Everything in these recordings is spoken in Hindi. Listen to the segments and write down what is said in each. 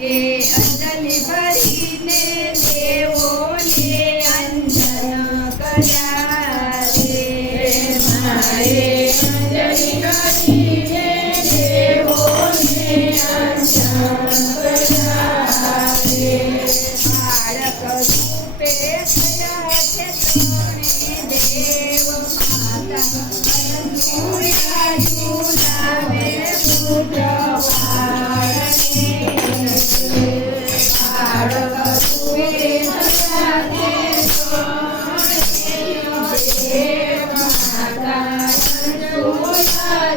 ले अंजन भरीने देवोने अंजन करारे मारे अंजन भरीने देवोने अंजन करारे मारक रूपे सजाते तोने देव माता अनुया झूला में फूटा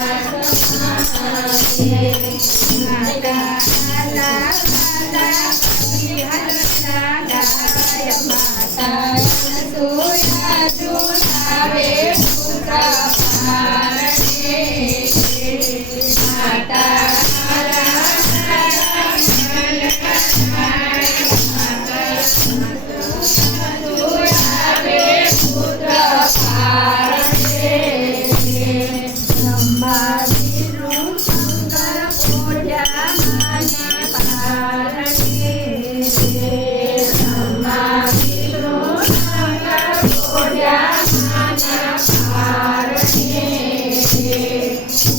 Thank you.